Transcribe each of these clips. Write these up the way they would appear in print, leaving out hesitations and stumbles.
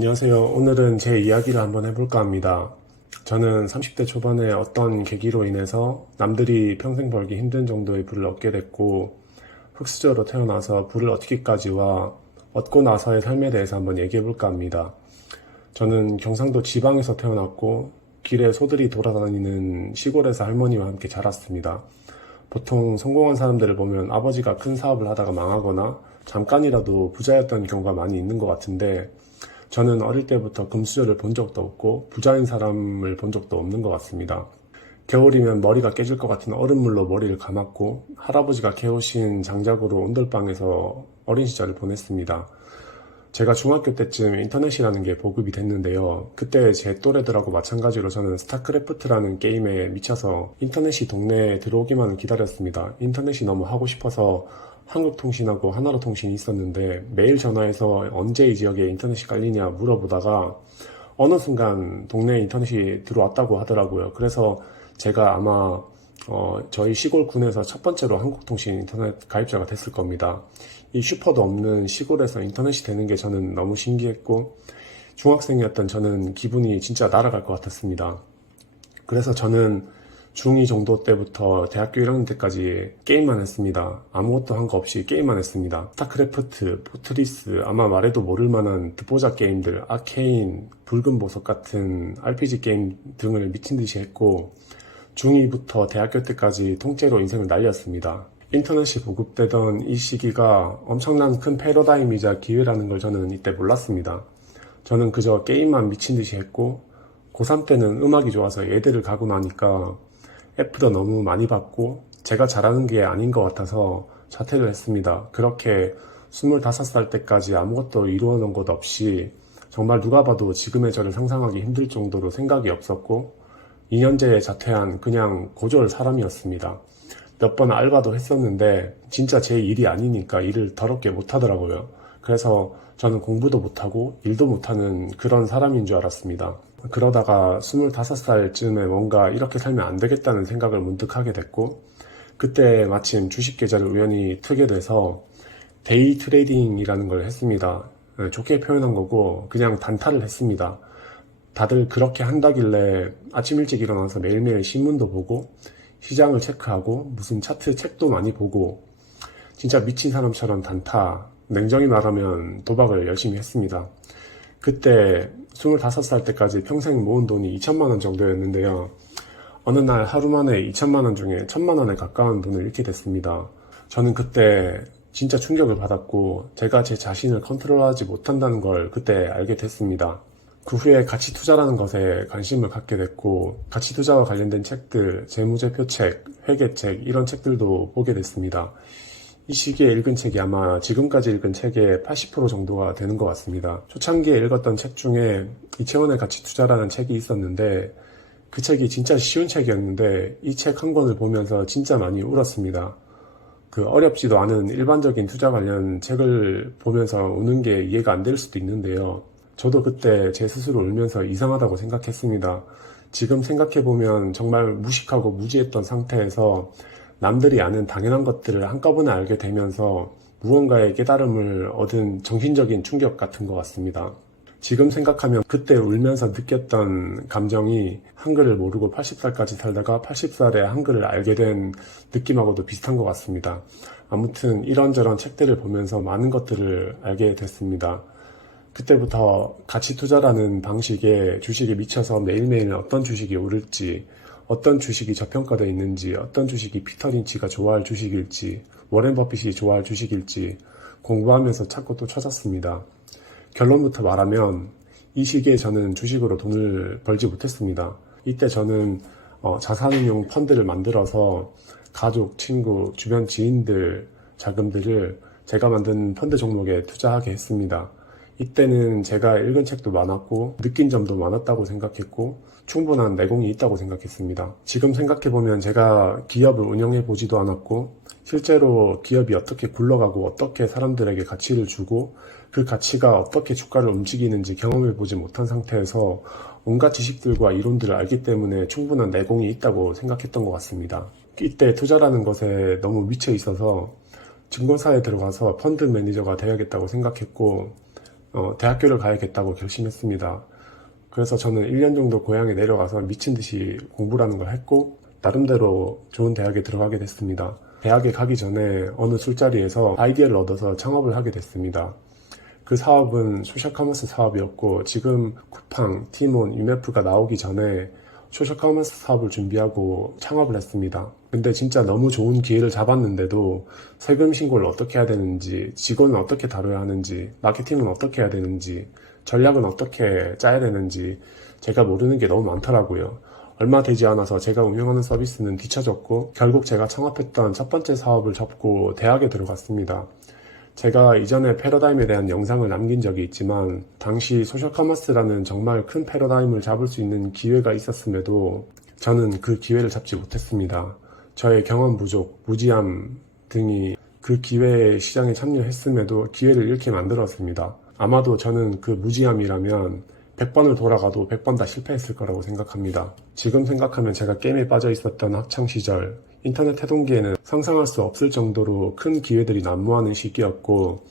안녕하세요. 오늘은 제 이야기를 한번 해볼까 합니다. 저는 30대 초반에 어떤 계기로 인해서 남들이 평생 벌기 힘든 정도의 부를 얻게 됐고, 흙수저로 태어나서 부를 얻기까지와 얻고 나서의 삶에 대해서 한번 얘기해볼까 합니다. 저는 경상도 지방에서 태어났고, 길에 소들이 돌아다니는 시골에서 할머니와 함께 자랐습니다. 보통 성공한 사람들을 보면 아버지가 큰 사업을 하다가 망하거나 잠깐이라도 부자였던 경우가 많이 있는 것 같은데, 저는 어릴 때부터 금수저를 본 적도 없고 부자인 사람을 본 적도 없는 것 같습니다. 겨울이면 머리가 깨질 것 같은 얼음물로 머리를 감았고 할아버지가 개오신 장작으로 온돌방에서 어린 시절을 보냈습니다. 제가 중학교 때쯤 인터넷이라는 게 보급이 됐는데요. 그때 제 또래들하고 마찬가지로 저는 스타크래프트라는 게임에 미쳐서 인터넷이 동네에 들어오기만을 기다렸습니다. 인터넷이 너무 하고 싶어서 한국통신하고 하나로통신이 있었는데 매일 전화해서 언제 이 지역에 인터넷이 깔리냐 물어보다가 어느 순간 동네에 인터넷이 들어왔다고 하더라고요. 그래서 제가 아마 저희 시골군에서 첫 번째로 한국통신 인터넷 가입자가 됐을 겁니다. 이 슈퍼도 없는 시골에서 인터넷이 되는 게 저는 너무 신기했고 중학생이었던 저는 기분이 진짜 날아갈 것 같았습니다. 그래서 저는 중2 정도 때부터 대학교 1학년 때까지 게임만 했습니다. 아무것도 한 거 없이 게임만 했습니다. 스타크래프트, 포트리스, 아마 말해도 모를 만한 듣보잡 게임들, 아케인, 붉은 보석 같은 RPG 게임 등을 미친 듯이 했고 중2부터 대학교 때까지 통째로 인생을 날렸습니다. 인터넷이 보급되던 이 시기가 엄청난 큰 패러다임이자 기회라는 걸 저는 이때 몰랐습니다. 저는 그저 게임만 미친 듯이 했고 고3 때는 음악이 좋아서 예대를 가고 나니까 F도 너무 많이 받고 제가 잘하는 게 아닌 것 같아서 자퇴를 했습니다. 그렇게 25살 때까지 아무것도 이루어 놓은 것 없이 정말 누가 봐도 지금의 저를 상상하기 힘들 정도로 생각이 없었고 2년째에 자퇴한 그냥 고졸 사람이었습니다. 몇 번 알바도 했었는데 진짜 제 일이 아니니까 일을 더럽게 못하더라고요. 그래서 저는 공부도 못하고 일도 못하는 그런 사람인 줄 알았습니다. 그러다가 25살쯤에 뭔가 이렇게 살면 안 되겠다는 생각을 문득 하게 됐고 그때 마침 주식 계좌를 우연히 트게 돼서 데이 트레이딩이라는 걸 했습니다. 좋게 표현한 거고 그냥 단타를 했습니다. 다들 그렇게 한다길래 아침 일찍 일어나서 매일매일 신문도 보고 시장을 체크하고 무슨 차트 책도 많이 보고 진짜 미친 사람처럼 단타, 냉정히 말하면 도박을 열심히 했습니다. 그때 25살 때까지 평생 모은 돈이 2천만 원 정도였는데요. 어느 날 하루 만에 2천만 원 중에 1천만 원에 가까운 돈을 잃게 됐습니다. 저는 그때 진짜 충격을 받았고 제가 제 자신을 컨트롤하지 못한다는 걸 그때 알게 됐습니다. 그 후에 가치 투자라는 것에 관심을 갖게 됐고 가치 투자와 관련된 책들, 재무제표책, 회계책 이런 책들도 보게 됐습니다. 이 시기에 읽은 책이 아마 지금까지 읽은 책의 80% 정도가 되는 것 같습니다. 초창기에 읽었던 책 중에 이채원의 가치 투자라는 책이 있었는데 그 책이 진짜 쉬운 책이었는데 이 책 한 권을 보면서 진짜 많이 울었습니다. 그 어렵지도 않은 일반적인 투자 관련 책을 보면서 우는 게 이해가 안 될 수도 있는데요. 저도 그때 제 스스로 울면서 이상하다고 생각했습니다. 지금 생각해보면 정말 무식하고 무지했던 상태에서 남들이 아는 당연한 것들을 한꺼번에 알게 되면서 무언가의 깨달음을 얻은 정신적인 충격 같은 것 같습니다. 지금 생각하면 그때 울면서 느꼈던 감정이 한글을 모르고 80살까지 살다가 80살에 한글을 알게 된 느낌하고도 비슷한 것 같습니다. 아무튼 이런저런 책들을 보면서 많은 것들을 알게 됐습니다. 그때부터 가치 투자라는 방식의 주식에 미쳐서 매일매일 어떤 주식이 오를지, 어떤 주식이 저평가되어 있는지, 어떤 주식이 피터 린치가 좋아할 주식일지, 워렌 버핏이 좋아할 주식일지 공부하면서 찾고 또 찾았습니다. 결론부터 말하면 이 시기에 저는 주식으로 돈을 벌지 못했습니다. 이때 저는 자산운용 펀드를 만들어서 가족, 친구, 주변 지인들 자금들을 제가 만든 펀드 종목에 투자하게 했습니다. 이때는 제가 읽은 책도 많았고 느낀 점도 많았다고 생각했고 충분한 내공이 있다고 생각했습니다. 지금 생각해보면 제가 기업을 운영해보지도 않았고 실제로 기업이 어떻게 굴러가고 어떻게 사람들에게 가치를 주고 그 가치가 어떻게 주가를 움직이는지 경험해보지 못한 상태에서 온갖 지식들과 이론들을 알기 때문에 충분한 내공이 있다고 생각했던 것 같습니다. 이때 투자라는 것에 너무 미쳐 있어서 증권사에 들어가서 펀드 매니저가 돼야겠다고 생각했고 대학교를 가야겠다고 결심했습니다. 그래서 저는 1년 정도 고향에 내려가서 미친 듯이 공부라는 걸 했고 나름대로 좋은 대학에 들어가게 됐습니다. 대학에 가기 전에 어느 술자리에서 아이디어를 얻어서 창업을 하게 됐습니다. 그 사업은 소셜커머스 사업이었고 지금 쿠팡, 티몬, 유메프가 나오기 전에 소셜커머스 사업을 준비하고 창업을 했습니다. 근데 진짜 너무 좋은 기회를 잡았는데도 세금 신고를 어떻게 해야 되는지, 직원은 어떻게 다뤄야 하는지, 마케팅은 어떻게 해야 되는지, 전략은 어떻게 짜야 되는지 제가 모르는 게 너무 많더라고요. 얼마 되지 않아서 제가 운영하는 서비스는 뒤처졌고 결국 제가 창업했던 첫 번째 사업을 접고 대학에 들어갔습니다. 제가 이전에 패러다임에 대한 영상을 남긴 적이 있지만 당시 소셜커머스라는 정말 큰 패러다임을 잡을 수 있는 기회가 있었음에도 저는 그 기회를 잡지 못했습니다. 저의 경험 부족, 무지함 등이 그 기회에 시장에 참여했음에도 기회를 잃게 만들었습니다. 아마도 저는 그 무지함이라면 100번을 돌아가도 100번 다 실패했을 거라고 생각합니다. 지금 생각하면 제가 게임에 빠져 있었던 학창시절, 인터넷 해동기에는 상상할 수 없을 정도로 큰 기회들이 난무하는 시기였고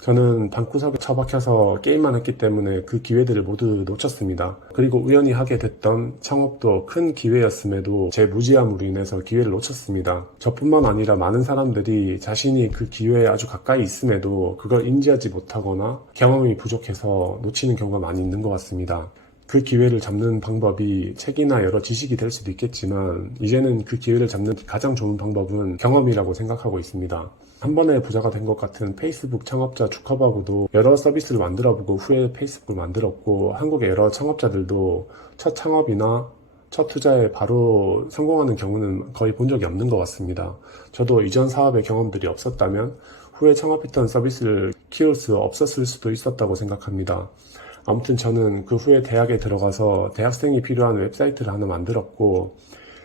저는 방구석에 처박혀서 게임만 했기 때문에 그 기회들을 모두 놓쳤습니다. 그리고 우연히 하게 됐던 창업도 큰 기회였음에도 제 무지함으로 인해서 기회를 놓쳤습니다. 저뿐만 아니라 많은 사람들이 자신이 그 기회에 아주 가까이 있음에도 그걸 인지하지 못하거나 경험이 부족해서 놓치는 경우가 많이 있는 것 같습니다. 그 기회를 잡는 방법이 책이나 여러 지식이 될 수도 있겠지만 이제는 그 기회를 잡는 가장 좋은 방법은 경험이라고 생각하고 있습니다. 한 번에 부자가 된 것 같은 페이스북 창업자 주커버그도 여러 서비스를 만들어보고 후에 페이스북을 만들었고 한국의 여러 창업자들도 첫 창업이나 첫 투자에 바로 성공하는 경우는 거의 본 적이 없는 것 같습니다. 저도 이전 사업의 경험들이 없었다면 후에 창업했던 서비스를 키울 수 없었을 수도 있었다고 생각합니다. 아무튼 저는 그 후에 대학에 들어가서 대학생이 필요한 웹사이트를 하나 만들었고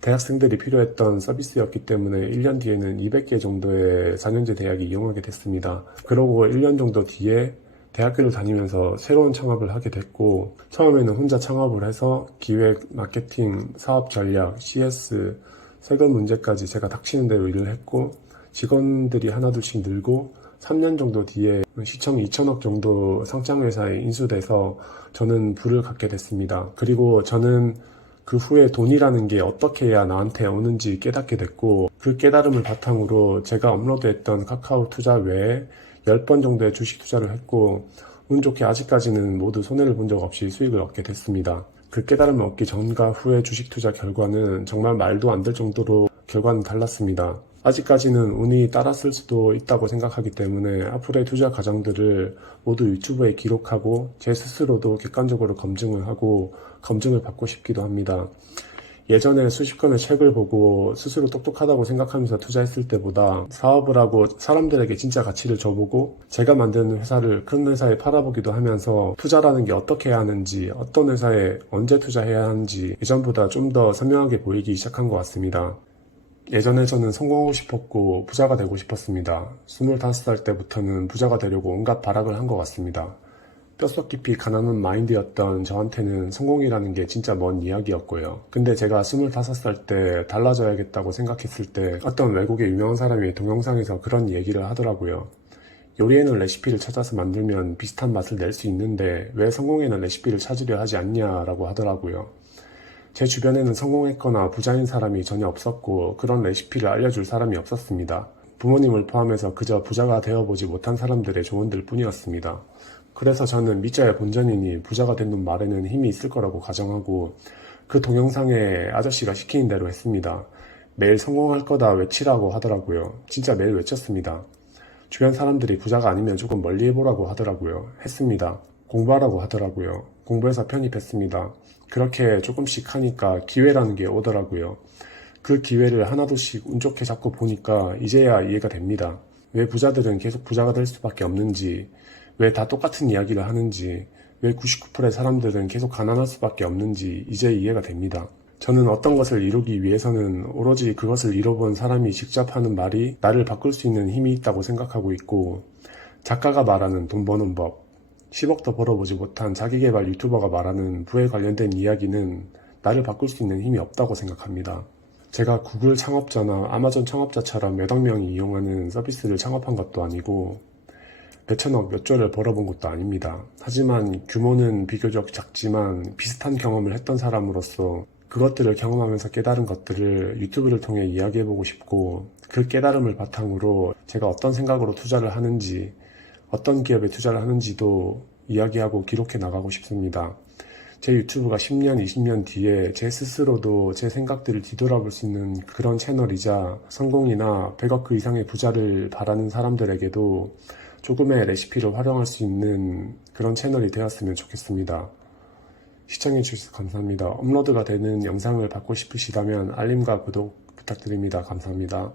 대학생들이 필요했던 서비스였기 때문에 1년 뒤에는 200개 정도의 4년제 대학이 이용하게 됐습니다. 그러고 1년 정도 뒤에 대학교를 다니면서 새로운 창업을 하게 됐고 처음에는 혼자 창업을 해서 기획, 마케팅, 사업 전략, CS, 세금 문제까지 제가 닥치는 대로 일을 했고 직원들이 하나둘씩 늘고 3년 정도 뒤에 시총 2천억 정도 상장회사에 인수돼서 저는 부를 갖게 됐습니다. 그리고 저는 그 후에 돈이라는 게 어떻게 해야 나한테 오는지 깨닫게 됐고 그 깨달음을 바탕으로 제가 업로드했던 카카오 투자 외에 10번 정도의 주식 투자를 했고 운 좋게 아직까지는 모두 손해를 본 적 없이 수익을 얻게 됐습니다. 그 깨달음을 얻기 전과 후의 주식 투자 결과는 정말 말도 안 될 정도로 결과는 달랐습니다. 아직까지는 운이 따랐을 수도 있다고 생각하기 때문에 앞으로의 투자 과정들을 모두 유튜브에 기록하고 제 스스로도 객관적으로 검증을 하고 검증을 받고 싶기도 합니다. 예전에 수십 권의 책을 보고 스스로 똑똑하다고 생각하면서 투자했을 때보다 사업을 하고 사람들에게 진짜 가치를 줘보고 제가 만든 회사를 큰 회사에 팔아보기도 하면서 투자라는 게 어떻게 해야 하는지 어떤 회사에 언제 투자해야 하는지 예전보다 좀 더 선명하게 보이기 시작한 것 같습니다. 예전에 저는 성공하고 싶었고 부자가 되고 싶었습니다. 25살 때부터는 부자가 되려고 온갖 발악을 한 것 같습니다. 뼛속 깊이 가난한 마인드였던 저한테는 성공이라는 게 진짜 먼 이야기였고요. 근데 제가 25살 때 달라져야겠다고 생각했을 때 어떤 외국의 유명한 사람이 동영상에서 그런 얘기를 하더라고요. 요리에는 레시피를 찾아서 만들면 비슷한 맛을 낼 수 있는데 왜 성공에는 레시피를 찾으려 하지 않냐라고 하더라고요. 제 주변에는 성공했거나 부자인 사람이 전혀 없었고 그런 레시피를 알려줄 사람이 없었습니다. 부모님을 포함해서 그저 부자가 되어보지 못한 사람들의 조언들 뿐이었습니다. 그래서 저는 밑자의 본전이니 부자가 된 놈 말에는 힘이 있을 거라고 가정하고 그 동영상에 아저씨가 시키는 대로 했습니다. 매일 성공할 거다 외치라고 하더라고요. 진짜 매일 외쳤습니다. 주변 사람들이 부자가 아니면 조금 멀리 해보라고 하더라고요. 했습니다. 공부하라고 하더라고요. 공부해서 편입했습니다. 그렇게 조금씩 하니까 기회라는 게 오더라고요. 그 기회를 하나둘씩 운 좋게 잡고 보니까 이제야 이해가 됩니다. 왜 부자들은 계속 부자가 될 수밖에 없는지, 왜 다 똑같은 이야기를 하는지, 왜 99%의 사람들은 계속 가난할 수밖에 없는지 이제 이해가 됩니다. 저는 어떤 것을 이루기 위해서는 오로지 그것을 이뤄본 사람이 직접 하는 말이 나를 바꿀 수 있는 힘이 있다고 생각하고 있고 작가가 말하는 돈 버는 법, 10억도 벌어보지 못한 자기계발 유튜버가 말하는 부에 관련된 이야기는 나를 바꿀 수 있는 힘이 없다고 생각합니다. 제가 구글 창업자나 아마존 창업자처럼 몇억 명이 이용하는 서비스를 창업한 것도 아니고 몇천억, 몇 조를 벌어본 것도 아닙니다. 하지만 규모는 비교적 작지만 비슷한 경험을 했던 사람으로서 그것들을 경험하면서 깨달은 것들을 유튜브를 통해 이야기해보고 싶고, 그 깨달음을 바탕으로 제가 어떤 생각으로 투자를 하는지, 어떤 기업에 투자를 하는지도 이야기하고 기록해 나가고 싶습니다. 제 유튜브가 10년, 20년 뒤에 제 스스로도 제 생각들을 뒤돌아볼 수 있는 그런 채널이자, 성공이나 100억 그 이상의 부자를 바라는 사람들에게도 조금의 레시피를 활용할 수 있는 그런 채널이 되었으면 좋겠습니다. 시청해주셔서 감사합니다. 업로드가 되는 영상을 받고 싶으시다면 알림과 구독 부탁드립니다. 감사합니다.